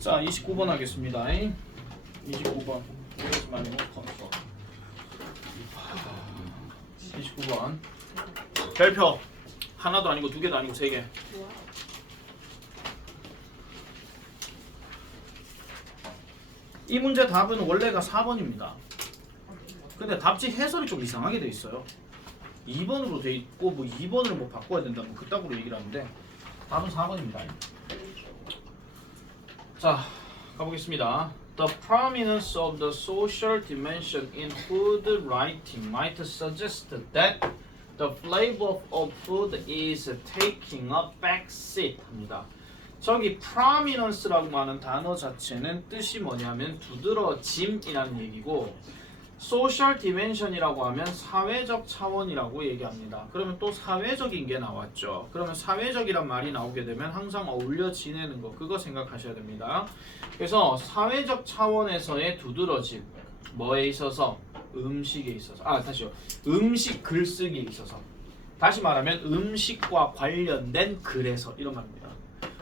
자, 29번 하겠습니다. 29번. 29번. 별표. 하나도 아니고 두 개도 아니고 세 개. 이 문제 답은 원래가 4번입니다. 근데 답지 해설이 좀 이상하게 돼 있어요. 2번으로 돼 있고 뭐 2번을 뭐 바꿔야 된다 뭐 그따구로 얘기를 하는데 답은 4번입니다. 자, 가보겠습니다. The prominence of the social dimension in food writing might suggest that the flavor of food is taking a backseat 합니다. 저기 prominence라고 하는 단어 자체는 뜻이 뭐냐면 두드러짐이라는 얘기고 social dimension이라고 하면 사회적 차원이라고 얘기합니다. 그러면 또 사회적인 게 나왔죠. 그러면 사회적이란 말이 나오게 되면 항상 어울려 지내는 거 그거 생각하셔야 됩니다. 그래서 사회적 차원에서의 두드러짐 뭐에 있어서? 음식에 있어서 다시요. 음식 글쓰기에 있어서 다시 말하면 음식과 관련된 글에서 이런 말입니다.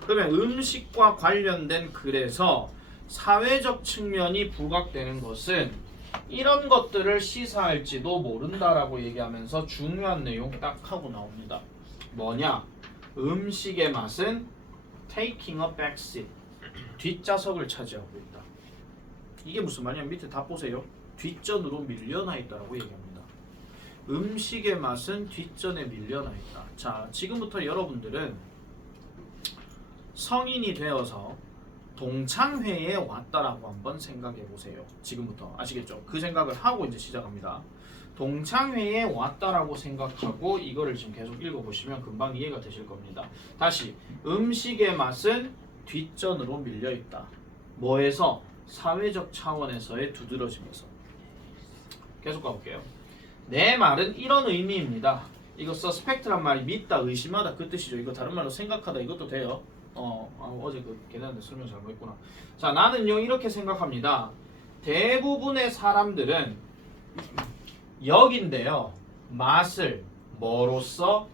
그러면 음식과 관련된 글에서 사회적 측면이 부각되는 것은 이런 것들을 시사할지도 모른다라고 얘기하면서 중요한 내용 딱 하고 나옵니다. 뭐냐? 음식의 맛은 taking a backseat. 뒷좌석을 차지하고 있다. 이게 무슨 말이냐면 밑에 답 보세요. 뒷전으로 밀려나 있다라고 얘기합니다. 음식의 맛은 뒷전에 밀려나 있다. 자, 지금부터 여러분들은 성인이 되어서 동창회에 왔다라고 한번 생각해 보세요. 지금부터 아시겠죠? 그 생각을 하고 이제 시작합니다. 동창회에 왔다라고 생각하고 이거를 지금 계속 읽어보시면 금방 이해가 되실 겁니다. 다시 음식의 맛은 뒷전으로 밀려 있다. 뭐에서? 사회적 차원에서의 두드러짐에서. 계속 가볼게요. 내 말은 이런 의미입니다. 이거 suspect란 말이 믿다, 의심하다 그 뜻이죠. 이거 다른 말로 생각하다 이것도 돼요. 어제 그 계단에 설명 잘못했구나. 자, 나는요 이렇게 생각합니다. 대부분의 사람들은 여긴데요 맛을 뭐로서?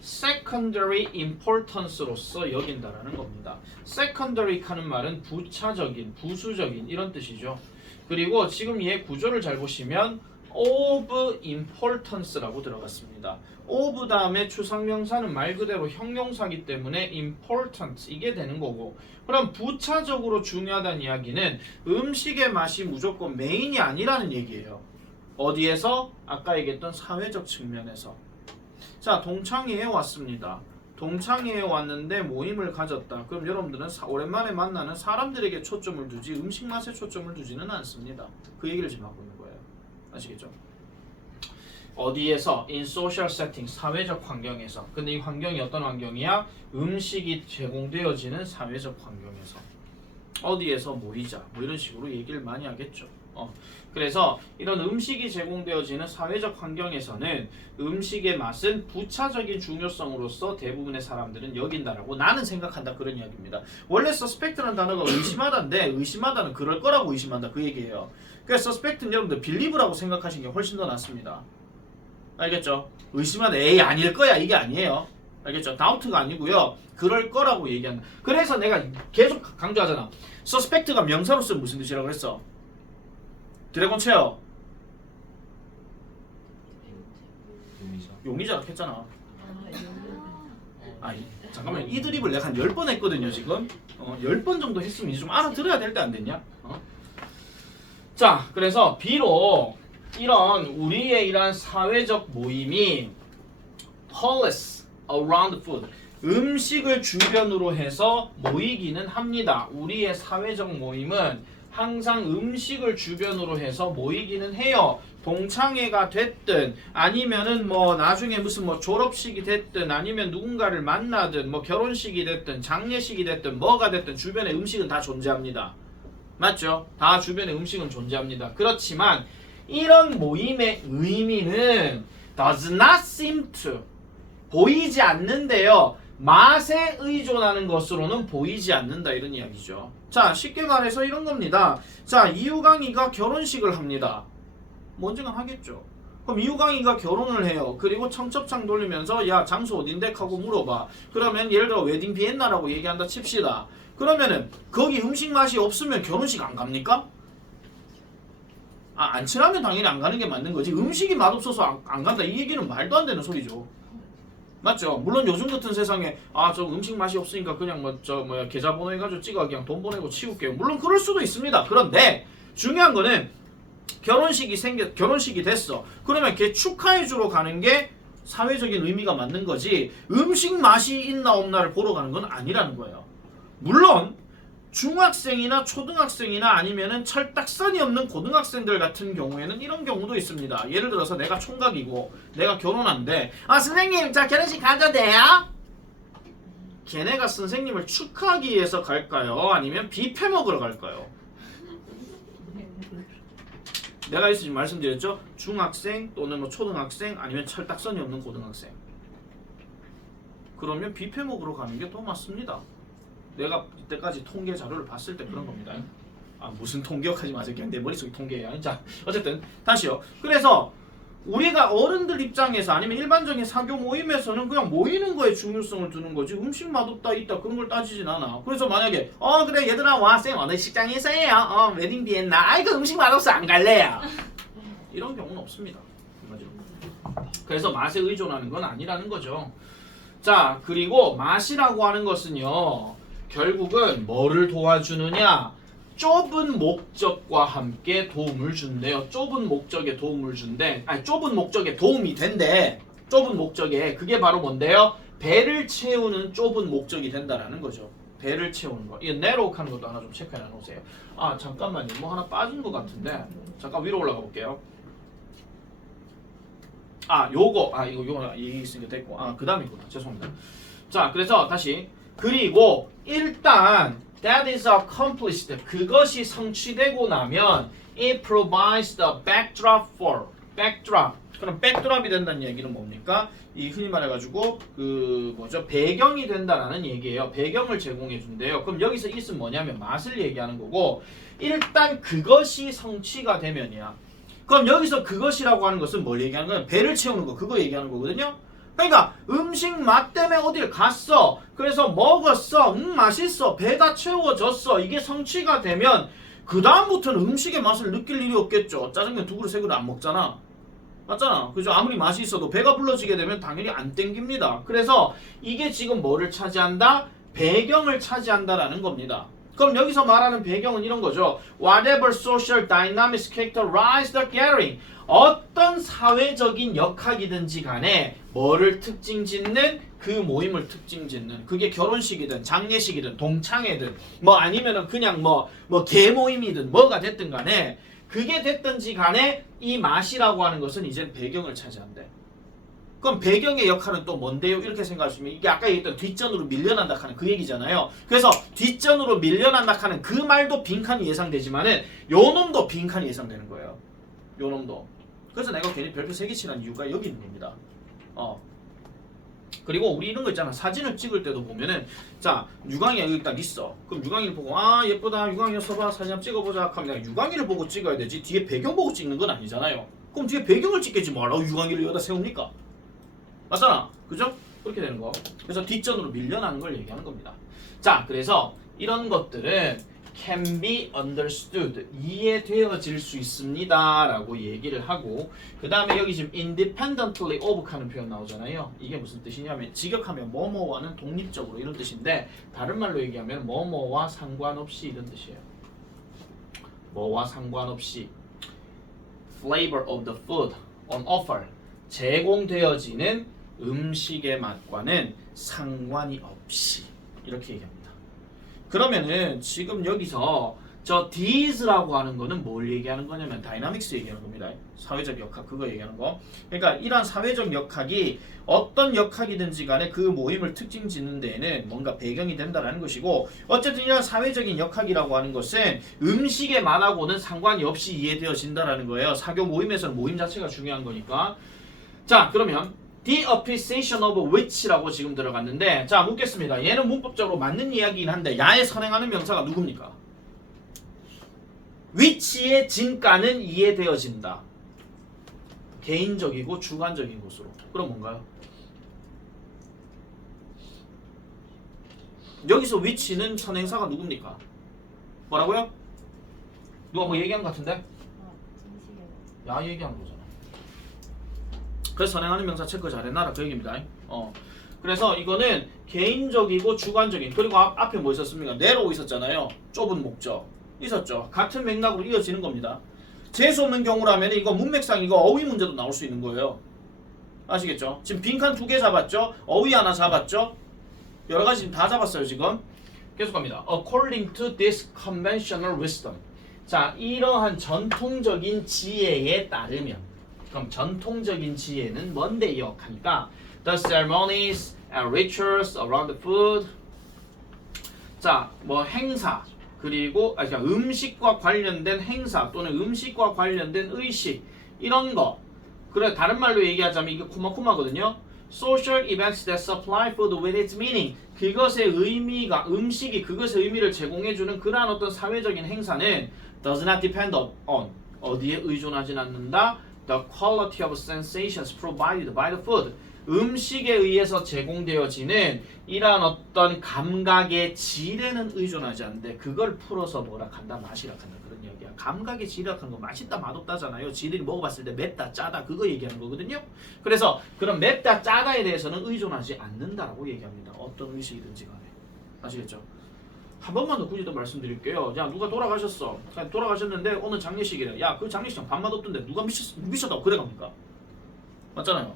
secondary importance로서 여긴다라는 겁니다. secondary 하는 말은 부차적인, 부수적인 이런 뜻이죠. 그리고 지금 얘 구조를 잘 보시면 of importance라고 들어갔습니다. of 다음에 추상명사는 말 그대로 형용사이기 때문에 important 이게 되는 거고, 그럼 부차적으로 중요하다는 이야기는 음식의 맛이 무조건 메인이 아니라는 얘기예요. 어디에서? 아까 얘기했던 사회적 측면에서. 자, 동창회에 왔습니다. 동창회에 왔는데 모임을 가졌다. 그럼 여러분들은 오랜만에 만나는 사람들에게 초점을 두지 음식 맛에 초점을 두지는 않습니다. 그 얘기를 지금 하고 있는 거예요. 아시겠죠? 어디에서? in social setting, 사회적 환경에서. 근데 이 환경이 어떤 환경이야? 음식이 제공되어지는 사회적 환경에서. 어디에서 모이자 뭐 이런 식으로 얘기를 많이 하겠죠. 그래서 이런 음식이 제공되어지는 사회적 환경에서는 음식의 맛은 부차적인 중요성으로서 대부분의 사람들은 여긴다라고 나는 생각한다 그런 이야기입니다. 원래 suspect라는 단어가 의심하다인데 의심하다는 그럴 거라고 의심한다 그 얘기예요. 그래서 suspect는 여러분들 believe라고 생각하시는 게 훨씬 더 낫습니다. 알겠죠? 의심하다 에이 아닐 거야 이게 아니에요. 알겠죠? doubt가 아니고요. 그럴 거라고 얘기한다. 그래서 내가 계속 강조하잖아. suspect가 명사로서 무슨 뜻이라고 그랬어? 드래곤 체어 용의자라고 했잖아. 잠깐만 이 드립을 내가 한 10번 했거든요 지금. 10번 정도 했으면 이제 좀 알아들어야 될 때 안 됐냐? 자, 그래서 비록 이런 우리의 이러한 사회적 모임이 coalesce around food, 음식을 주변으로 해서 모이기는 합니다. 우리의 사회적 모임은 항상 음식을 주변으로 해서 모이기는 해요. 동창회가 됐든 아니면은 뭐 나중에 무슨 뭐 졸업식이 됐든 아니면 누군가를 만나든 뭐 결혼식이 됐든 장례식이 됐든 뭐가 됐든 주변에 음식은 다 존재합니다. 맞죠? 다 주변에 음식은 존재합니다. 그렇지만 이런 모임의 의미는 does not seem to 보이지 않는데요. 맛에 의존하는 것으로는 보이지 않는다 이런 이야기죠. 자, 쉽게 말해서 이런 겁니다. 자, 이유강이가 결혼식을 합니다. 뭔지는 하겠죠. 그럼 이유강이가 결혼을 해요. 그리고 청첩장 돌리면서 야 장소 어딘데? 하고 물어봐. 그러면 예를 들어 웨딩 비엔나라고 얘기한다 칩시다. 그러면은 거기 음식 맛이 없으면 결혼식 안 갑니까? 안 친하면 당연히 안 가는 게 맞는 거지. 음식이 맛없어서 안 간다 이 얘기는 말도 안 되는 소리죠. 맞죠? 물론 요즘 같은 세상에 저 음식 맛이 없으니까 그냥 계좌번호 해가지고 찍어 그냥 돈 보내고 치울게요. 물론 그럴 수도 있습니다. 그런데 중요한 거는 결혼식이 됐어. 그러면 걔 축하해주러 가는 게 사회적인 의미가 맞는 거지. 음식 맛이 있나 없나를 보러 가는 건 아니라는 거예요. 물론 중학생이나 초등학생이나 아니면은 철딱선이 없는 고등학생들 같은 경우에는 이런 경우도 있습니다. 예를 들어서 내가 총각이고 내가 결혼한데 선생님 자 결혼식 가도 돼요? 걔네가 선생님을 축하하기 위해서 갈까요? 아니면 뷔페 먹으러 갈까요? 내가 지금 말씀드렸죠? 중학생 또는 초등학생 아니면 철딱선이 없는 고등학생. 그러면 뷔페 먹으러 가는 게 더 맞습니다. 내가 이때까지 통계 자료를 봤을 때 그런 겁니다. 무슨 통계역하지 마세요. 그냥 내 머릿속에 통계예요. 자, 어쨌든 다시요. 그래서 우리가 어른들 입장에서 아니면 일반적인 사교 모임에서는 그냥 모이는 거에 중요성을 두는 거지 음식 맛없다 있다 그런 걸 따지진 않아. 그래서 만약에 그래 얘들아 와 쌤 어느 식당에서 해요? 웨딩 비엔나 아이고 음식 맛없어 안 갈래요. 이런 경우는 없습니다. 그래서 맛에 의존하는 건 아니라는 거죠. 자, 그리고 맛이라고 하는 것은요 결국은 뭐를 도와주느냐? 좁은 목적과 함께 도움을 준대요. 좁은 목적에 도움을 준대. 좁은 목적에 도움이 된대. 좁은 목적에 그게 바로 뭔데요? 배를 채우는 좁은 목적이 된다라는 거죠. 배를 채우는 거. 이거 내로우하는 것도 하나 좀 체크해 놓으세요. 잠깐만요. 뭐 하나 빠진 것 같은데. 잠깐 위로 올라가 볼게요. 이거 얘기 있으니까 됐고. 그 다음이구나. 죄송합니다. 자, 그래서 다시. 그리고 일단 that is accomplished. 그것이 성취되고 나면 it provides the backdrop for. backdrop. 그럼 backdrop이 된다는 얘기는 뭡니까? 이 흔히 말해가지고 배경이 된다라는 얘기예요. 배경을 제공해 준대요. 그럼 여기서 it은 뭐냐면 맛을 얘기하는 거고 일단 그것이 성취가 되면이야. 그럼 여기서 그것이라고 하는 것은 뭘 얘기하는 거야? 배를 채우는 거 그거 얘기하는 거거든요. 그러니까 음식 맛 때문에 어딜 갔어. 그래서 먹었어. 맛있어. 배가 채워졌어. 이게 성취가 되면 그 다음부터는 음식의 맛을 느낄 일이 없겠죠. 짜장면 2그릇 3그릇 안 먹잖아. 맞잖아. 그죠? 아무리 맛이 있어도 배가 불러지게 되면 당연히 안 땡깁니다. 그래서 이게 지금 뭐를 차지한다? 배경을 차지한다라는 겁니다. 그럼 여기서 말하는 배경은 이런 거죠. Whatever social dynamics characterize the gathering. 어떤 사회적인 역학이든지 간에 뭐를 특징 짓는 그 모임을 특징 짓는 그게 결혼식이든 장례식이든 동창회든 아니면은 그냥 개모임이든 뭐가 됐든 간에 그게 됐든지 간에 이 맛이라고 하는 것은 이제 배경을 차지한대. 그럼 배경의 역할은 또 뭔데요? 이렇게 생각하시면 이게 아까 얘기했던 뒷전으로 밀려난다 하는 그 얘기잖아요. 그래서 뒷전으로 밀려난다 하는 그 말도 빈칸이 예상되지만은 요 놈도 빈칸이 예상되는 거예요. 요 놈도. 그래서 내가 괜히 별표 3개 칠한 이유가 여기 있는 겁니다. 그리고 우리 이런 거 있잖아. 사진을 찍을 때도 보면은 자 유광이 여기 딱 있어. 그럼 유광이를 보고 예쁘다 유광이 써봐 사진 한번 찍어보자 하면 내가 유광이를 보고 찍어야 되지 뒤에 배경 보고 찍는 건 아니잖아요. 그럼 뒤에 배경을 찍겠지 뭐라고 유광이를 여기다 세웁니까? 맞잖아. 그죠? 그렇게 되는 거. 그래서 뒷전으로 밀려나는 걸 얘기하는 겁니다. 자, 그래서 이런 것들은 can be understood. 이해되어질 수 있습니다. 라고 얘기를 하고 그 다음에 여기 지금 independently of 하는 표현 나오잖아요. 이게 무슨 뜻이냐면 직역하면 뭐뭐와는 독립적으로 이런 뜻인데 다른 말로 얘기하면 뭐뭐와 상관없이 이런 뜻이에요. 뭐와 상관없이 flavor of the food on offer. 제공되어지는 음식의 맛과는 상관이 없이 이렇게 얘기합니다. 그러면은 지금 여기서 저 these라고 하는 거는 뭘 얘기하는 거냐면 다이나믹스 얘기하는 겁니다. 사회적 역학 그거 얘기하는 거. 그러니까 이러한 사회적 역학이 어떤 역학이든지 간에 그 모임을 특징 짓는 데에는 뭔가 배경이 된다는 것이고 어쨌든 이런 사회적인 역학이라고 하는 것은 음식의 맛하고는 상관이 없이 이해되어진다라는 거예요. 사교 모임에서는 모임 자체가 중요한 거니까. 자, 그러면 The appreciation of which라고 지금 들어갔는데 자 묻겠습니다. 얘는 문법적으로 맞는 이야기긴 한데 야에 선행하는 명사가 누굽니까? which의 진가는 이해되어진다. 개인적이고 주관적인 것으로. 그럼 뭔가요? 여기서 which는 선행사가 누굽니까? 뭐라고요? 누가 뭐 얘기한 것 같은데? 야 얘기한 거잖아. 그래서 선행하는 명사 체크 잘해놔라 그 얘기입니다. 그래서 이거는 개인적이고 주관적인 그리고 앞에 뭐 있었습니까? 내로 있었잖아요. 좁은 목적 있었죠. 같은 맥락으로 이어지는 겁니다. 재수 없는 경우라면 이거 문맥상 이거 어휘 문제도 나올 수 있는 거예요. 아시겠죠? 지금 빈칸 2개 잡았죠? 어휘 하나 잡았죠? 여러 가지 다 잡았어요 지금. 계속 갑니다. According to this conventional wisdom. 자, 이러한 전통적인 지혜에 따르면 그럼 전통적인 지혜는 뭔데 기억하니까 the ceremonies and rituals around the food. 자, 뭐 행사 그리고 음식과 관련된 행사 또는 음식과 관련된 의식 이런 거. 그래 다른 말로 얘기하자면 이게 코마코마거든요. Social events that supply food with its meaning. 그것의 의미가 음식이 그것의 의미를 제공해주는 그러한 어떤 사회적인 행사는 does not depend on 어디에 의존하진 않는다. The quality of sensations provided by the food. 음식에 의해서 제공되어지는 이러한 어떤 감각의 질에는 의존하지 않는데 그걸 풀어서 뭐라 한다 맛이라 한다 그런 이야기야. 감각의 질이라 하는 거 맛있다 맛없다잖아요. 지들이 먹어봤을 때 맵다 짜다 그거 얘기하는 거거든요. 그래서 그런 맵다 짜다에 대해서는 의존하지 않는다라고 얘기합니다. 어떤 의식이든지 간에. 아시겠죠? 한 번만 더 굳이 더 말씀드릴게요. 야 누가 돌아가셨어. 돌아가셨는데 오늘 장례식이래. 야 그 장례식 밤 맛없던데 누가 미쳤다고 그래 갑니까? 맞잖아요.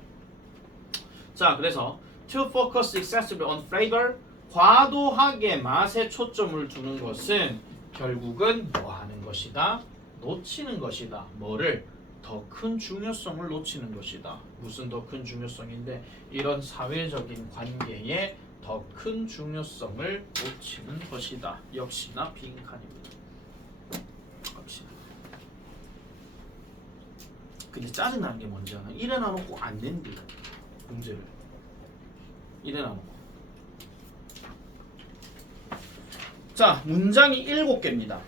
자 그래서 to focus excessively on flavor 과도하게 맛에 초점을 두는 것은 결국은 뭐 하는 것이다? 놓치는 것이다. 뭐를? 더 큰 중요성을 놓치는 것이다. 무슨 더 큰 중요성인데 이런 사회적인 관계에 더 큰 중요성을 놓치는 것이다. 역시나 빈칸입니다. 역시나. 근데 짜증나는 게 뭔지 알아? 일어나놓고 안 낸디 문제를 일어나놓고. 자 문장이 7개입니다.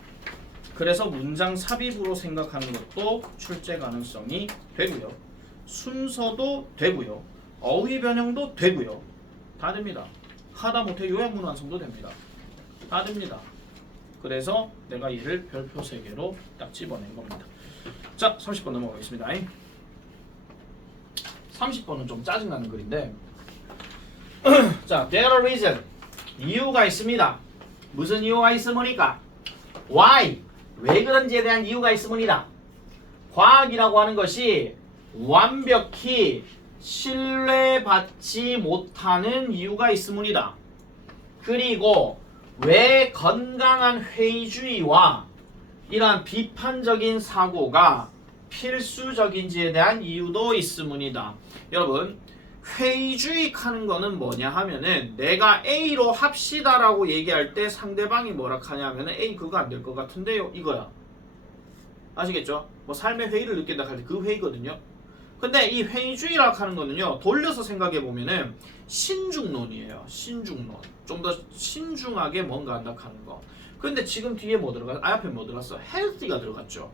그래서 문장 삽입으로 생각하는 것도 출제 가능성이 되고요. 순서도 되고요. 어휘 변형도 되고요. 다 됩니다. 하다못해 요약문 완성도 됩니다. 다 됩니다. 그래서 내가 얘를 별표 3개로 딱 집어낸 겁니다. 자 30번 넘어가겠습니다. 30번은 좀 짜증나는 글인데 자 there a reason 이유가 있습니다. 무슨 이유가 있으니까 why 왜 그런지에 대한 이유가 있으니라. 과학이라고 하는 것이 완벽히 신뢰받지 못하는 이유가 있으니라. 그리고 왜 건강한 회의주의와 이러한 비판적인 사고가 필수적인지에 대한 이유도 있으니라. 여러분 회의주의 하는 거는 뭐냐 하면은 내가 A로 합시다라고 얘기할 때 상대방이 뭐라 하냐면은 A 그거 안 될 것 같은데요 이거야. 아시겠죠? 뭐 삶의 회의를 느낀다 할 때 그 회의거든요. 근데 이 회의주의라고 하는 거는요 돌려서 생각해 보면은 신중론이에요. 신중론. 좀 더 신중하게 뭔가 한다 하는 거. 근데 지금 뒤에 뭐 들어가? 앞에 뭐 들어갔어? healthy가 들어갔죠.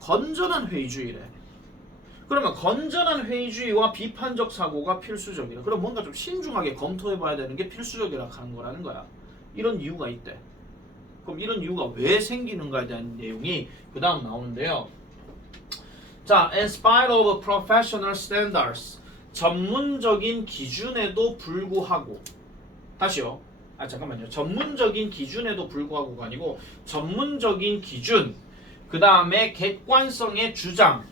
건전한 회의주의래. 그러면 건전한 회의주의와 비판적 사고가 필수적이라. 그럼 뭔가 좀 신중하게 검토해봐야 되는 게 필수적이라 하는 거라는 거야. 이런 이유가 있대. 그럼 이런 이유가 왜 생기는가에 대한 내용이 그 다음 나오는데요. 자, in spite of professional standards, 전문적인 기준에도 불구하고. 다시요. 잠깐만요. 전문적인 기준에도 불구하고가 아니고 전문적인 기준, 그 다음에 객관성의 주장,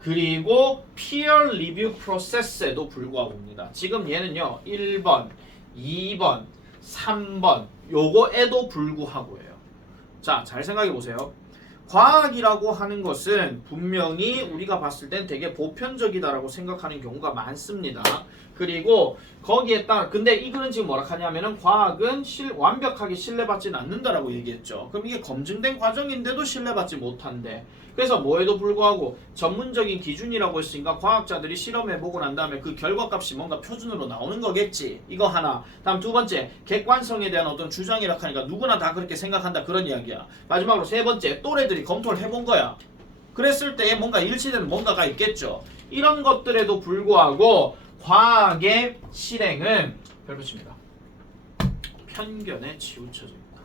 그리고 peer review process에도 불구하고입니다. 지금 얘는요 1번, 2번, 3번 요거에도 불구하고예요. 자, 잘 생각해 보세요. 과학이라고 하는 것은 분명히 우리가 봤을 땐 되게 보편적이다라고 생각하는 경우가 많습니다. 그리고 거기에 따라 근데 이 글은 지금 뭐라 하냐면은 과학은 완벽하게 신뢰받지는 않는다라고 얘기했죠. 그럼 이게 검증된 과정인데도 신뢰받지 못한대. 그래서 뭐에도 불구하고 전문적인 기준이라고 했으니까 과학자들이 실험해보고 난 다음에 그 결과값이 뭔가 표준으로 나오는 거겠지. 이거 하나. 다음 두 번째, 객관성에 대한 어떤 주장이라 하니까 누구나 다 그렇게 생각한다 그런 이야기야. 마지막으로 세 번째, 또래들이 검토를 해본 거야. 그랬을 때 뭔가 일치되는 뭔가가 있겠죠. 이런 것들에도 불구하고 과학의 실행은 별표칩니다. 편견에 치우쳐져 있다.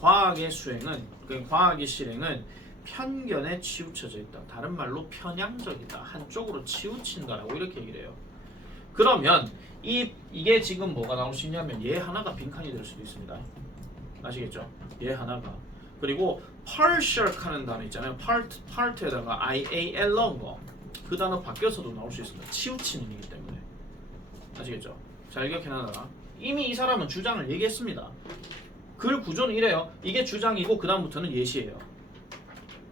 과학의 수행은, 과학의 실행은 편견에 치우쳐져 있다. 다른 말로 편향적이다. 한쪽으로 치우친다라고 이렇게 얘기를 해요. 그러면 이게 지금 뭐가 나올 수 있냐면 얘 하나가 빈칸이 될 수도 있습니다. 아시겠죠? 얘 하나가. 그리고 partial 하는 단어 있잖아요. part에다가 ial 넣은 거. 그 단어 바뀌어서도 나올 수 있습니다. 치우치는 이기 때문에. 아시겠죠? 잘 기억해놔라. 이미 이 사람은 주장을 얘기했습니다. 글 구조는 이래요. 이게 주장이고 그 다음부터는 예시예요.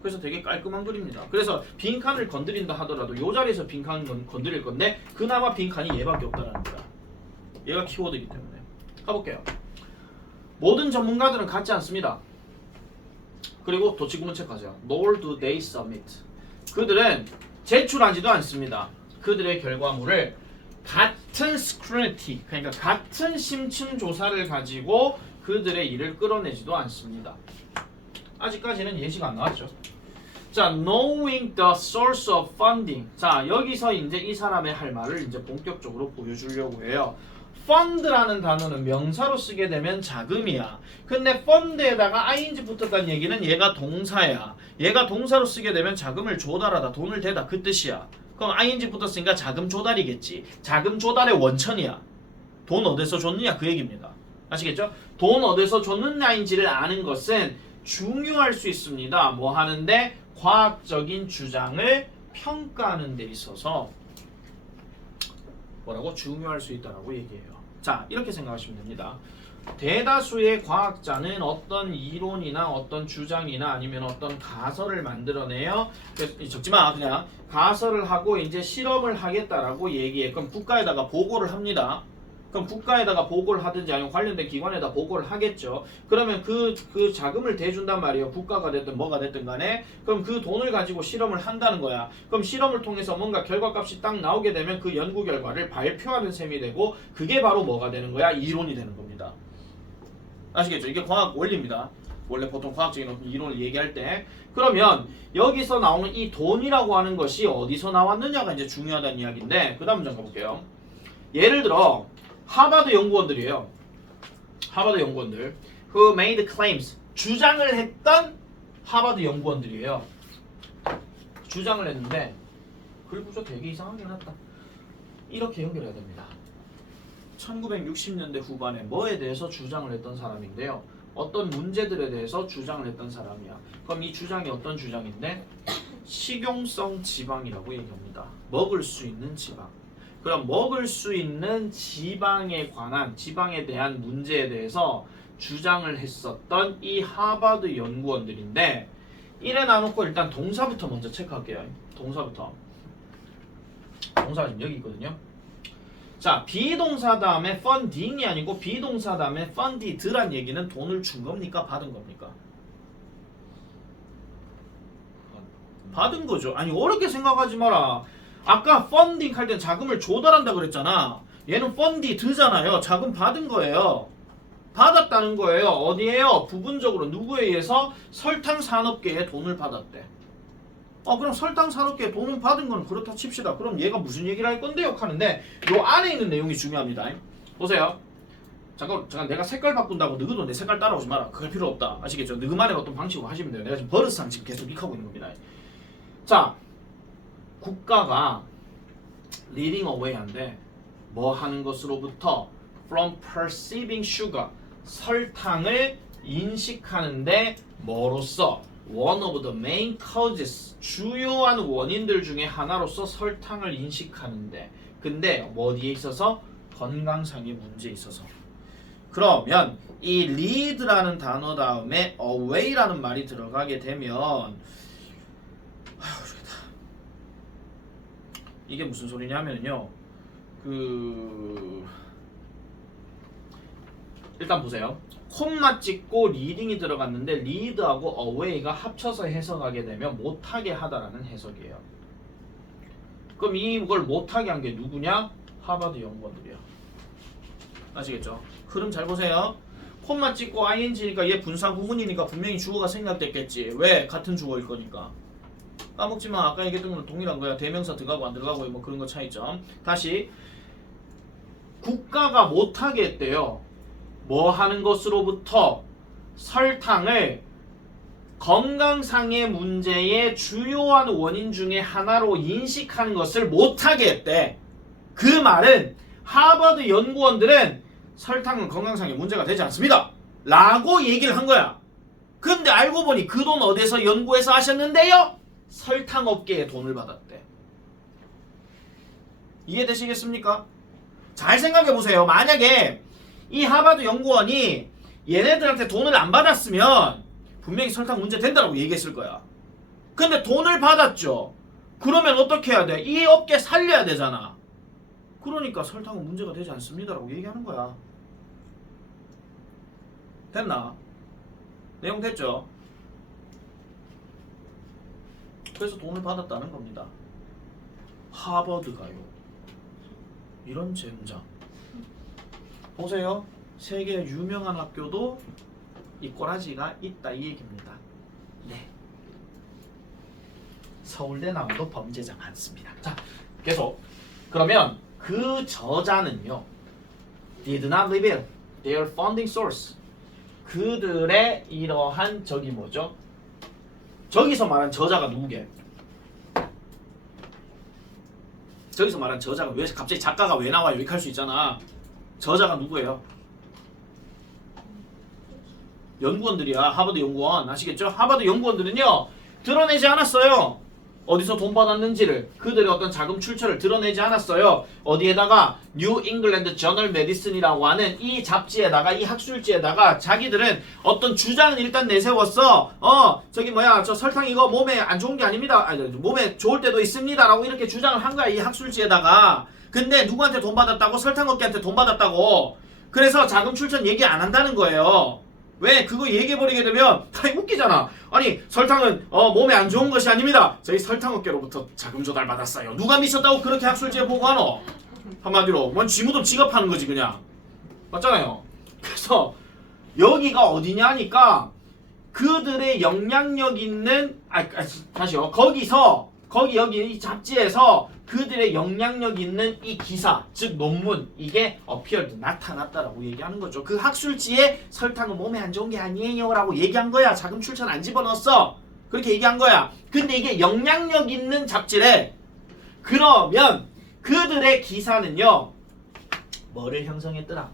그래서 되게 깔끔한 글입니다. 그래서 빈칸을 건드린다 하더라도 이 자리에서 빈칸 건드릴 건데 그나마 빈칸이 얘밖에 없다는 거야. 얘가 키워드이기 때문에. 가볼게요. 모든 전문가들은 같지 않습니다. 그리고 도치구문 체크하세요. Nor do they submit. 그들은 제출하지도 않습니다. 그들의 결과물을 같은 scrutiny, 그러니까 같은 심층 조사를 가지고 그들의 일을 끌어내지도 않습니다. 아직까지는 예시가 안 나왔죠. 자, knowing the source of funding. 자, 여기서 이제 이 사람의 할 말을 이제 본격적으로 보여주려고 해요. fund라는 단어는 명사로 쓰게 되면 자금이야. 근데 fund에다가 ing 붙었다는 얘기는 얘가 동사야. 얘가 동사로 쓰게 되면 자금을 조달하다, 돈을 대다 그 뜻이야. 그럼 ing 붙었으니까 자금 조달이겠지. 자금 조달의 원천이야. 돈 어디서 줬느냐 그 얘기입니다. 아시겠죠? 돈 어디서 줬느냐인지를 아는 것은 중요할 수 있습니다. 뭐 하는데? 과학적인 주장을 평가하는 데 있어서 뭐라고? 중요할 수 있다라고 얘기해요. 자, 이렇게 생각하시면 됩니다. 대다수의 과학자는 어떤 이론이나 어떤 주장이나 아니면 어떤 가설을 만들어내요. 적지마 그냥 가설을 하고 이제 실험을 하겠다라고 얘기해. 그럼 국가에다가 보고를 합니다. 그럼 국가에다가 보고를 하든지 아니면 관련된 기관에다 보고를 하겠죠. 그러면 그 자금을 대준단 말이에요. 국가가 됐든 뭐가 됐든 간에. 그럼 그 돈을 가지고 실험을 한다는 거야. 그럼 실험을 통해서 뭔가 결과값이 딱 나오게 되면 그 연구 결과를 발표하는 셈이 되고 그게 바로 뭐가 되는 거야? 이론이 되는 겁니다. 아시겠죠? 이게 과학 원리입니다. 원래 보통 과학적인 어떤 이론을 얘기할 때. 그러면 여기서 나오는 이 돈이라고 하는 것이 어디서 나왔느냐가 이제 중요하다는 이야기인데 그 다음 문장 가볼게요. 예를 들어 하버드 연구원들이에요. 하버드 연구원들 who made claims 주장을 했던 하버드 연구원들이에요. 주장을 했는데 글 구조 되게 이상하게 났다. 이렇게 연결해야 됩니다. 1960년대 후반에 뭐에 대해서 주장을 했던 사람인데요. 어떤 문제들에 대해서 주장을 했던 사람이야. 그럼 이 주장이 어떤 주장인데? 식용성 지방이라고 얘기합니다. 먹을 수 있는 지방. 그럼 먹을 수 있는 지방에 관한 지방에 대한 문제에 대해서 주장을 했었던 이 하버드 연구원들인데 이래 놔놓고 일단 동사부터 먼저 체크할게요. 동사부터. 동사가 지금 여기 있거든요. 자, 비동사 다음에 funding이 아니고 비동사 다음에 funded란 얘기는 돈을 준 겁니까? 받은 겁니까? 받은 거죠. 아니 어렵게 생각하지 마라. 아까 펀딩 할 땐 자금을 조달한다 그랬잖아. 얘는 funded잖아요. 자금 받은 거예요. 받았다는 거예요. 어디에요? 부분적으로 누구에 의해서? 설탕 산업계에 돈을 받았대. 그럼 설탕 산업계에 돈을 받은 건 그렇다 칩시다. 그럼 얘가 무슨 얘기를 할 건데요? 하는데 요 안에 있는 내용이 중요합니다. 보세요. 잠깐 내가 색깔 바꾼다고 너희도 내 색깔 따라오지 마라. 그럴 필요 없다. 아시겠죠? 너희만의 어떤 방식으로 하시면 돼요. 내가 지금 버릇상 지금 계속 익하고 있는 겁니다. 자, 국가가 leading away 한데 뭐 하는 것으로부터 from perceiving sugar 설탕을 인식하는데 뭐로써 one of the main causes 주요한 원인들 중에 하나로서 설탕을 인식하는데 근데 어디에 있어서? 건강상의 문제에 있어서. 그러면 이 lead라는 단어 다음에 away라는 말이 들어가게 되면 이게 무슨 소리냐면요. 일단 보세요. 콤마 찍고 리딩이 들어갔는데 리드하고 away가 합쳐서 해석하게 되면 못하게 하다라는 해석이에요. 그럼 이걸 못하게 한 게 누구냐? 하버드 연구원들이야. 아시겠죠? 흐름 잘 보세요. 콤마 찍고 ing니까 얘 분사 구문이니까 분명히 주어가 생략됐겠지. 왜? 같은 주어일 거니까. 까먹지마. 아까 얘기했던 거는 동일한 거야. 대명사 들어가고 안 들어가고 뭐 그런 거 차이점. 다시 국가가 못하게 했대요. 뭐 하는 것으로부터 설탕을 건강상의 문제의 주요한 원인 중에 하나로 인식하는 것을 못하게 했대. 그 말은 하버드 연구원들은 설탕은 건강상의 문제가 되지 않습니다 라고 얘기를 한 거야. 근데 알고 보니 그 돈 어디서 연구해서 하셨는데요? 설탕업계에 돈을 받았대. 이해되시겠습니까? 잘 생각해 보세요. 만약에 이 하버드 연구원이 얘네들한테 돈을 안 받았으면 분명히 설탕 문제 된다고 얘기했을 거야. 근데 돈을 받았죠. 그러면 어떻게 해야 돼? 이 업계 살려야 되잖아. 그러니까 설탕은 문제가 되지 않습니다 라고 얘기하는 거야. 됐나? 내용 됐죠? 그래서 돈을 받았다는 겁니다. 하버드가요. 이런 젠장. 보세요. 세계 유명한 학교도 이 꼬라지가 있다 이 얘기입니다. 네. 서울대 나와도 범죄자 많습니다. 자, 계속. 그러면 그 저자는요. did not reveal their funding source. 그들의 이러한 저기 뭐죠? 저기서 말한 저자가 누구게? 저기서 말한 저자가 왜 갑자기 작가가 왜 나와요? 이렇게 할 수 있잖아. 저자가 누구예요? 연구원들이야. 하버드 연구원. 아시겠죠? 하버드 연구원들은요. 드러내지 않았어요. 어디서 돈 받았는지를. 그들의 어떤 자금 출처를 드러내지 않았어요. 어디에다가 뉴 잉글랜드 저널 메디슨이라고 하는 이 잡지에다가 이 학술지에다가 자기들은 어떤 주장을 일단 내세웠어. 저기 뭐야 저 설탕 이거 몸에 안 좋은 게 아닙니다. 아니, 몸에 좋을 때도 있습니다 라고 이렇게 주장을 한 거야 이 학술지에다가. 근데 누구한테 돈 받았다고? 설탕업계한테 돈 받았다고. 그래서 자금 출처는 얘기 안 한다는 거예요. 왜? 그거 얘기해버리게 되면 다 웃기잖아. 아니 설탕은 몸에 안 좋은 것이 아닙니다. 저희 설탕업계로부터 자금 조달 받았어요. 누가 미쳤다고 그렇게 학술지에 보고하노? 한마디로 뭔 쥐무덤 지갑하는 거지 그냥. 맞잖아요. 그래서 여기가 어디냐 하니까 그들의 영향력 있는 다시요. 거기 여기 이 잡지에서 그들의 영향력 있는 이 기사, 즉 논문, 이게 appeared, 나타났다라고 얘기하는 거죠. 그 학술지에 설탕은 몸에 안 좋은 게 아니에요 라고 얘기한 거야. 자금 출처는 안 집어넣었어. 그렇게 얘기한 거야. 근데 이게 영향력 있는 잡지래. 그러면 그들의 기사는요. 뭐를 형성했더라?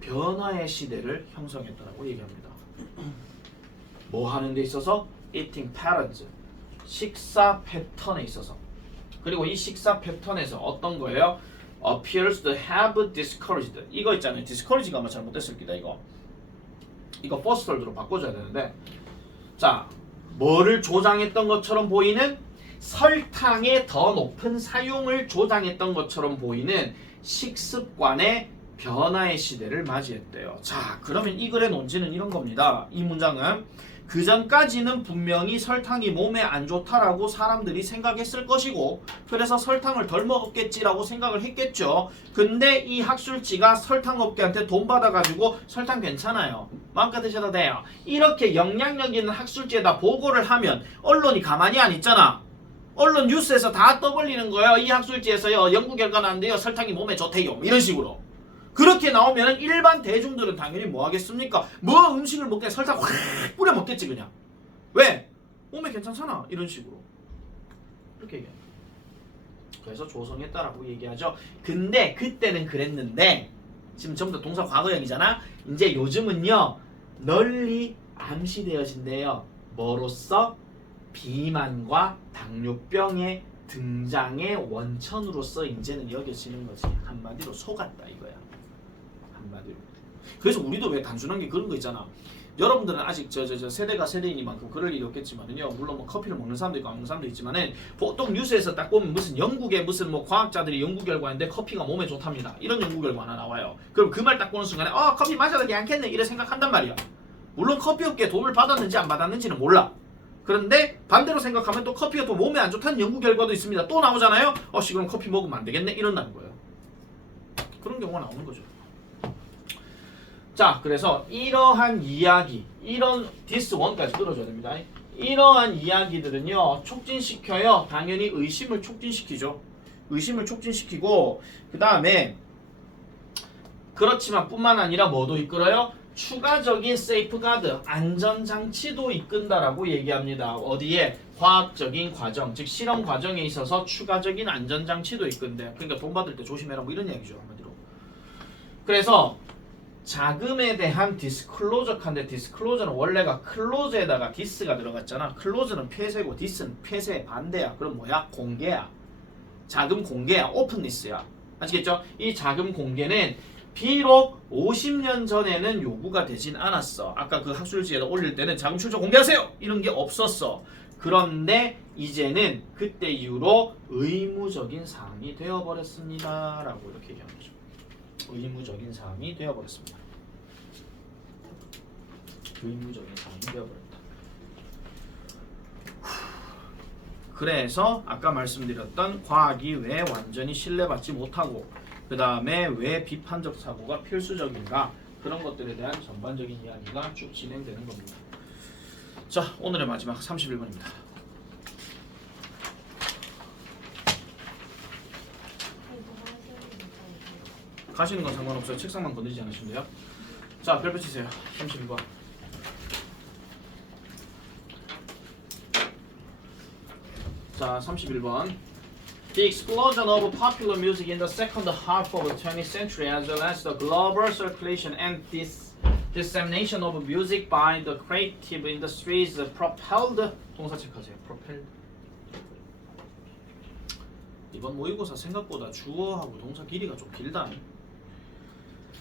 변화의 시대를 형성했다라고 얘기합니다. 뭐 하는 데 있어서? eating patterns, 식사 패턴에 있어서. 그리고 이 식사 패턴에서 어떤 거예요? appears to have discouraged. 이거 있잖아요. discourage가 아마 잘못됐을 겁니다. 이거 fostered로 바꿔줘야 되는데, 자, 뭐를 조장했던 것처럼 보이는 설탕의 더 높은 사용을 조장했던 것처럼 보이는 식습관의 변화의 시대를 맞이했대요. 자, 그러면 이 글의 논지는 이런 겁니다. 이 문장은 그 전까지는 분명히 설탕이 몸에 안 좋다라고 사람들이 생각했을 것이고, 그래서 설탕을 덜 먹었겠지라고 생각을 했겠죠. 근데 이 학술지가 설탕업계한테 돈 받아가지고 설탕 괜찮아요, 마음껏 드셔도 돼요, 이렇게 영향력 있는 학술지에다 보고를 하면 언론이 가만히 안 있잖아. 언론 뉴스에서 다 떠벌리는 거예요. 이 학술지에서요 연구 결과 나왔는데요 설탕이 몸에 좋대요, 이런 식으로. 그렇게 나오면 일반 대중들은 당연히 뭐 하겠습니까? 뭐 음식을 먹게 설탕 확 뿌려 먹겠지 그냥. 왜? 몸에 괜찮잖아, 이런 식으로. 이렇게 얘기해요. 그래서 조성했다라고 얘기하죠. 근데 그때는 그랬는데 지금 전부 다 동사 과거형이잖아. 이제 요즘은요 널리 암시되어진대요. 뭐로써? 비만과 당뇨병의 등장의 원천으로서 이제는 여겨지는 거지. 한마디로 속았다 이거야. 한마디로. 그래서 우리도 왜 단순한 게 그런 거 있잖아. 여러분들은 아직 저 세대가 세대이니만큼 그럴 일이 없겠지만은요. 물론 뭐 커피를 먹는 사람도 있고 안 먹는 사람도 있지만은 보통 뉴스에서 딱 보면 무슨 영국의 무슨 뭐 과학자들이 연구 결과인데 커피가 몸에 좋답니다, 이런 연구 결과 하나 나와요. 그럼 그 말 딱 보는 순간에 커피 마셔도 되지 않겠네 이래 생각한단 말이야. 물론 커피 업계에 돈을 받았는지 안 받았는지는 몰라. 그런데 반대로 생각하면 또 커피가 또 몸에 안 좋다는 연구 결과도 있습니다. 또 나오잖아요. 그럼 커피 먹으면 안 되겠네 이런다는 거예요. 그런 경우가 나오는 거죠. 자, 그래서 이러한 이야기, 이런 this one까지 끌어줘야 됩니다. 이러한 이야기들은요 촉진시켜요. 당연히 의심을 촉진시키죠. 의심을 촉진시키고 그 다음에 그렇지만 뿐만 아니라 뭐도 이끌어요? 추가적인 세이프가드, 안전장치도 이끈다라고 얘기합니다. 어디에? 과학적인 과정, 즉 실험 과정에 있어서 추가적인 안전장치도 이끈대. 그러니까 돈 받을 때 조심해라 뭐 이런 얘기죠. 한마디로. 그래서 자금에 대한 디스클로저 칸데 디스클로저는 원래가 클로즈에다가 디스가 들어갔잖아. 클로즈는 폐쇄고 디스는 폐쇄의 반대야. 그럼 뭐야? 공개야. 자금 공개야. 오픈리스야. 아시겠죠? 이 자금 공개는 비록 50년 전에는 요구가 되진 않았어. 아까 그 학술지에다 올릴 때는 자금 출처 공개하세요! 이런 게 없었어. 그런데 이제는 그때 이후로 의무적인 사항이 되어버렸습니다. 라고 이렇게 얘기하는 거죠. 의무적인 사항이 되어버렸습니다. 의무적인 사항이 되어버렸다. 그래서 아까 말씀드렸던 과학이 왜 완전히 신뢰받지 못하고 그 다음에 왜 비판적 사고가 필수적인가 그런 것들에 대한 전반적인 이야기가 쭉 진행되는 겁니다. 자, 오늘의 마지막 31번입니다. 가시는 건 상관없어요. 책상만 건드리지 않으시면 돼요. 자, 별표 치세요. 31번. 자, 31번. The explosion of popular music in the second half of the 20th century, as well as the global circulation and dissemination of music by the creative industries, propelled. 동사 체크하세요. propelled. 이번 모의고사 생각보다 주어하고 동사 길이가 좀 길다.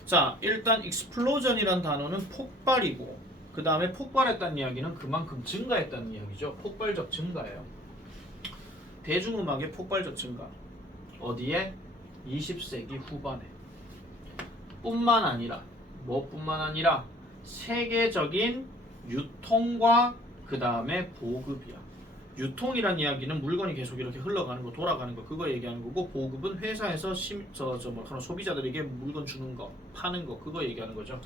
자, 일단 explosion이란 단어는 폭발이고, 그 다음에 폭발했다는 이야기는 그만큼 증가했다는 이야기죠. 폭발적 증가예요. 대중음악의 폭발적 증가. 어디에? 20세기 후반에. 뿐만 아니라 뭐뿐만 아니라 세계적인 유통과 그 다음에 보급이야. 유통이란 이야기는 물건이 계속 이렇게 흘러가는 거, 돌아가는 거, 그거 얘기하는 거고, 보급은 회사에서 소비자들에게 물건 주는 거, 파는 거, 그거 얘기하는 거죠.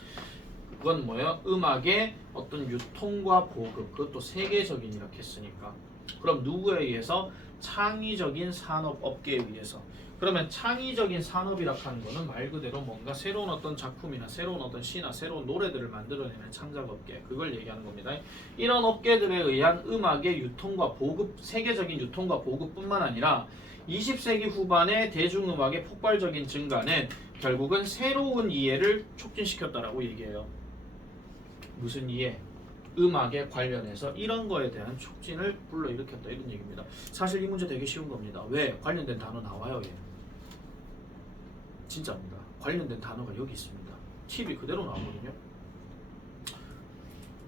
그건 뭐예요? 음악의 어떤 유통과 보급, 그것도 세계적인 이렇게 했으니까. 그럼 누구에 의해서? 창의적인 산업 업계에 의해서. 그러면 창의적인 산업이라 하는 거는 말 그대로 뭔가 새로운 어떤 작품이나 새로운 어떤 시나 새로운 노래들을 만들어내는 창작 업계, 그걸 얘기하는 겁니다. 이런 업계들에 의한 음악의 유통과 보급, 세계적인 유통과 보급뿐만 아니라 20세기 후반의 대중음악의 폭발적인 증가는 결국은 새로운 이해를 촉진시켰다라고 얘기해요. 무슨 이해? 음악에 관련해서 이런 거에 대한 촉진을 불러일으켰다 이런 얘기입니다. 사실 이 문제 되게 쉬운 겁니다. 왜? 관련된 단어 나와요. 얘. 진짜입니다. 관련된 단어가 여기 있습니다. 팁이 그대로 나오거든요.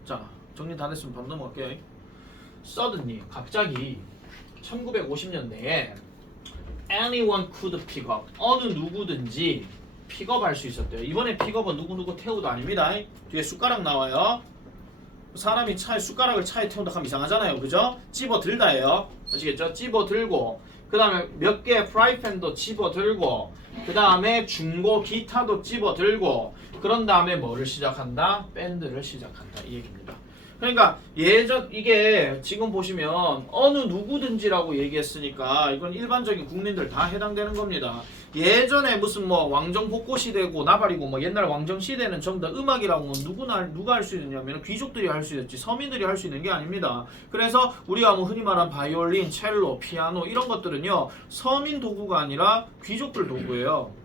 자, 정리 다 됐으면 바로 넘어갈게요. Suddenly, 갑자기 1950년대에 anyone could pick up, 어느 누구든지 픽업할 수 있었대요. 이번에 픽업은 누구누구 태우도 아닙니다. 뒤에 숟가락 나와요. 사람이 숟가락을 차에 태운다 하면 이상하잖아요. 그죠? 집어 들다예요. 아시겠죠? 집어 들고, 그 다음에 몇 개의 프라이팬도 집어 들고, 그 다음에 중고 기타도 집어 들고, 그런 다음에 뭐를 시작한다? 밴드를 시작한다. 이 얘기입니다. 그러니까 이게 지금 보시면 어느 누구든지라고 얘기했으니까 이건 일반적인 국민들 다 해당되는 겁니다. 예전에 무슨 뭐 왕정 복고 시대고 나발이고 뭐 옛날 왕정 시대는 전부 다 음악이라고 누가 할 수 있느냐면 귀족들이 할 수 있었지 서민들이 할 수 있는 게 아닙니다. 그래서 우리가 뭐 흔히 말한 바이올린, 첼로, 피아노 이런 것들은요 서민 도구가 아니라 귀족들 도구예요.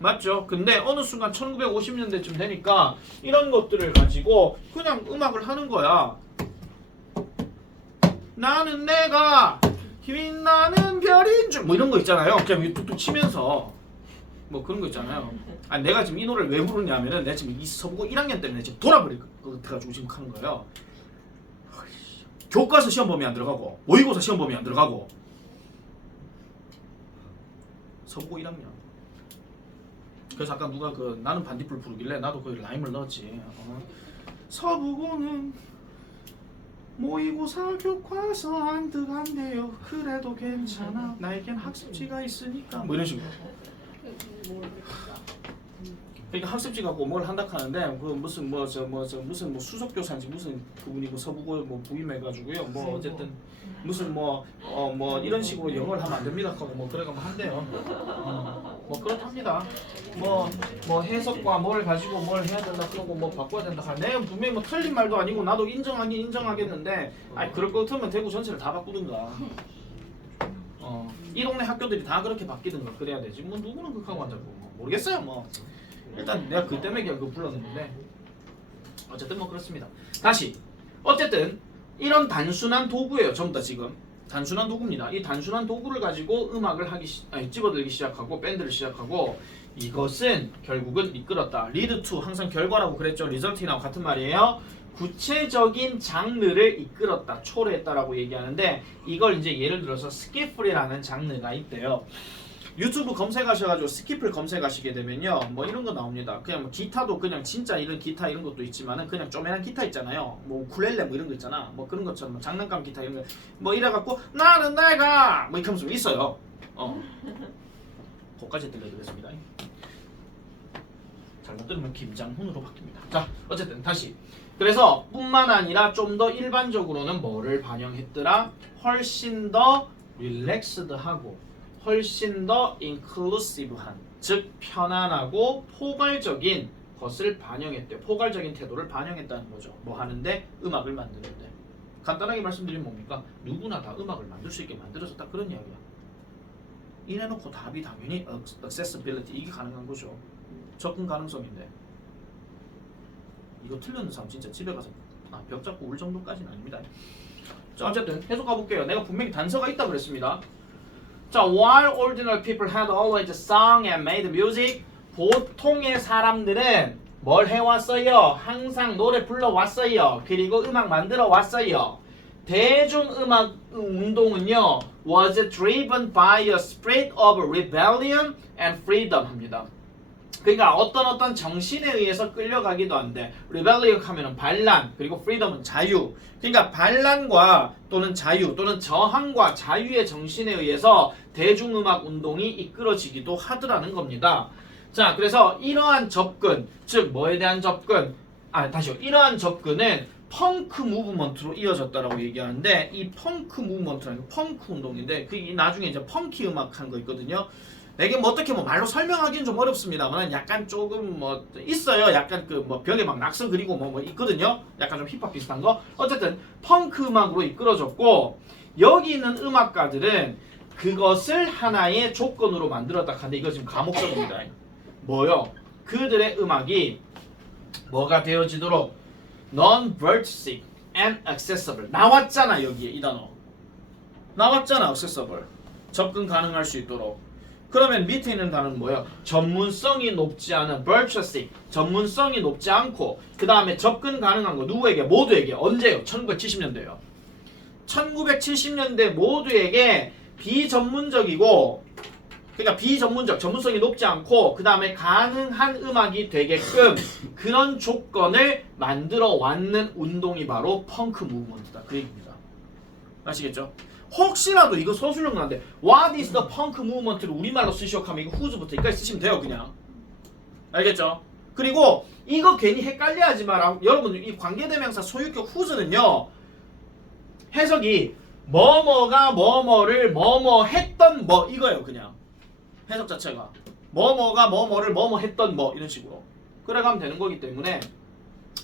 맞죠? 근데 어느 순간 1950년대쯤 되니까 이런 것들을 가지고 그냥 음악을 하는 거야. 나는 내가 빛나는 별인 줄 뭐 이런 거 있잖아요. 그냥 뚝뚝 치면서 뭐 그런 거 있잖아요. 아니 내가 지금 이 노래를 왜 부르냐면은 내가 지금 이 서부고 1학년 때문에 지금 돌아버릴 것 같아가지고 지금 하는 거예요. 교과서 시험 범위 안 들어가고 모의고사 시험 범위 안 들어가고 서부고 1학년. 그래서 아까 누가 그 나는 반딧불 부르길래 나도 거기 라임을 넣었지. 서부고는 모의고사 교과서 안 들어간대요. 그래도 괜찮아. 나에겐 학습지가 있으니까. 뭐 이런 식으로. 그러니까 학습지 갖고 뭘 한다 하는데 그 무슨 무슨 뭐 수석 교사인지 무슨 그분이 그 서부고 뭐 부임해가지고요. 뭐 어쨌든 무슨 뭐 이런 식으로 영어를 하면 안 됩니다 하고 뭐 그래가 뭐 한대요. 뭐 그렇답니다. 뭐 해석과 뭘 가지고 뭘 해야 된다 그러고 뭐 바꿔야 된다. 내가 분명히 뭐 틀린 말도 아니고 나도 인정하긴 인정하겠는데, 아니 그럴 거 같으면 대구 전체를 다 바꾸든가. 이 동네 학교들이 다 그렇게 바뀌든가 그래야 되지. 뭐 누구는 극하고 앉아고 뭐 모르겠어요. 뭐 일단 내가 그 때문에 그냥 그거 불렀는데 어쨌든 뭐 그렇습니다. 다시 어쨌든 이런 단순한 도구예요. 전부 다 지금 단순한 도구입니다. 이 단순한 도구를 가지고 음악을 집어들기 시작하고 밴드를 시작하고, 이것은 결국은 이끌었다. lead to 항상 결과라고 그랬죠. result이랑 같은 말이에요. 구체적인 장르를 이끌었다, 초래했다라고 얘기하는데, 이걸 이제 예를 들어서 스키플이라는 장르가 있대요. 유튜브 검색하셔가지고 스키플 검색하시게 되면요, 뭐 이런 거 나옵니다. 그냥 뭐 기타도 그냥 진짜 이런 기타 이런 것도 있지만은 그냥 쪼매난 기타 있잖아요. 뭐 우쿨렐레 뭐 이런 거 있잖아. 뭐 그런 것처럼 뭐 장난감 기타 이런 거 뭐 이래갖고 나는 내가 뭐 이렇게 하면서 있어요. 거기까지 들려드렸습니다. 잘못 들으면 김장훈으로 바뀝니다. 자, 어쨌든 다시. 그래서 뿐만 아니라 좀 더 일반적으로는 뭐를 반영했더라? 훨씬 더 릴렉스드하고 훨씬 더 인클루시브한, 즉 편안하고 포괄적인 것을 반영했대요. 포괄적인 태도를 반영했다는 거죠. 뭐 하는데? 음악을 만드는데. 간단하게 말씀드리면 뭡니까? 누구나 다 음악을 만들 수 있게 만들어졌다, 그런 이야기야. 이래놓고 답이 당연히 accessibility, 이게 가능한 거죠. 접근 가능성인데. 이거 틀렸는 사람 진짜 집에 가서 벽 잡고 울 정도까지는 아닙니다. 자, 어쨌든 해석 가볼게요. 내가 분명히 단서가 있다 그랬습니다. 자, while ordinary people had always sung and made music, 보통의 사람들은 뭘 해왔어요? 항상 노래 불러왔어요. 그리고 음악 만들어 왔어요. 대중음악 운동은요, was driven by a spirit of rebellion and freedom 합니다. 그러니까 어떤 정신에 의해서 끌려가기도 한데, rebellion 하면은 반란, 그리고 freedom은 자유. 그러니까 반란과 또는 자유 또는 저항과 자유의 정신에 의해서 대중음악 운동이 이끌어지기도 하더라는 겁니다. 자, 그래서 이러한 접근, 즉 뭐에 대한 접근? 다시요. 이러한 접근은 펑크 무브먼트로 이어졌다라고 얘기하는데, 이 펑크 무브먼트라는 펑크 운동인데, 그게 나중에 이제 펑키 음악 한 거 있거든요. 이게 뭐 어떻게 뭐 말로 설명하기는 좀 어렵습니다만 약간 조금 뭐 있어요. 약간 그 뭐 벽에 막 낙서 그리고 뭐 있거든요. 약간 좀 힙합 비슷한 거. 어쨌든 펑크 음악으로 이끌어졌고, 여기 있는 음악가들은 그것을 하나의 조건으로 만들었다 하는데, 이거 지금 감옥적입니다. 뭐요? 그들의 음악이 뭐가 되어지도록 non-virtuosic and accessible 나왔잖아. 여기에 이 단어 나왔잖아. accessible, 접근 가능할 수 있도록. 그러면 밑에 있는 단어는 뭐예요? 전문성이 높지 않은 virtuosic, 전문성이 높지 않고, 그 다음에 접근 가능한 거 누구에게? 모두에게. 언제요? 1970년대요. 1970년대 모두에게 비전문적이고, 그러니까 비전문적, 전문성이 높지 않고, 그 다음에 가능한 음악이 되게끔 그런 조건을 만들어 왔는 운동이 바로 펑크 무브먼트다, 그 얘기입니다. 아시겠죠? 혹시라도 이거 서술형 나는데 What is the punk movement를 우리말로 쓰시오 하면 이거 who's부터 여기까지 쓰시면 돼요. 그냥. 알겠죠? 그리고 이거 괜히 헷갈려 하지 마라. 여러분, 이 관계대명사 소유격 who's는요, 해석이 뭐뭐가 뭐뭐를 뭐뭐 했던 뭐 이거예요. 그냥 해석 자체가 뭐뭐가 뭐뭐를 뭐뭐 했던 뭐 이런 식으로 그래가면 되는 거기 때문에.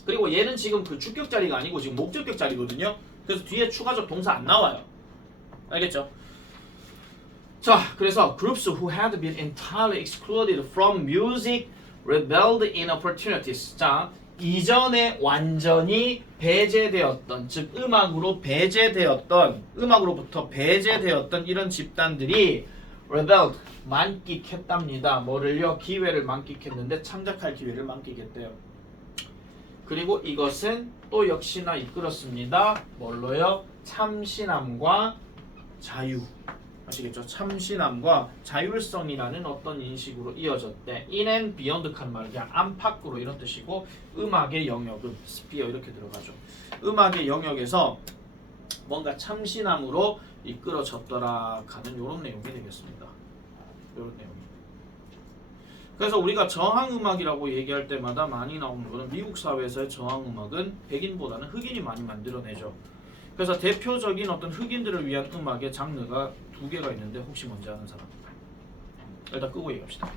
그리고 얘는 지금 그 주격 자리가 아니고 지금 목적격 자리거든요. 그래서 뒤에 추가적 동사 안 나와요. 알겠죠? 자, 그래서 groups who had been entirely excluded from music rebelled in opportunities. 자, 이전에 완전히 배제되었던, 즉 음악으로부터 배제되었던 이런 집단들이 rebelled, 만끽했답니다. 뭐를요? 기회를 만끽했는데 창작할 기회를 만끽했대요. 그리고 이것은 또 역시나 이끌었습니다. 뭘로요? 참신함과 자유. 아시겠죠? 참신함과 자율성이라는 어떤 인식으로 이어졌대. in and beyond 칸 말, 그냥 안팎으로 이런 뜻이고, 음악의 영역은 스피어 이렇게 들어가죠. 음악의 영역에서 뭔가 참신함으로 이끌어졌더라 하는 이런 내용이 되겠습니다. 이런 내용. 그래서 우리가 저항음악이라고 얘기할 때마다 많이 나오는 거는, 미국 사회에서의 저항음악은 백인보다는 흑인이 많이 만들어내죠. 그래서 대표적인 어떤 흑인들을 위한 음악의 장르가 두 개가 있는데, 혹시 뭔지 아는 사람? 일단 끄고 얘기합시다.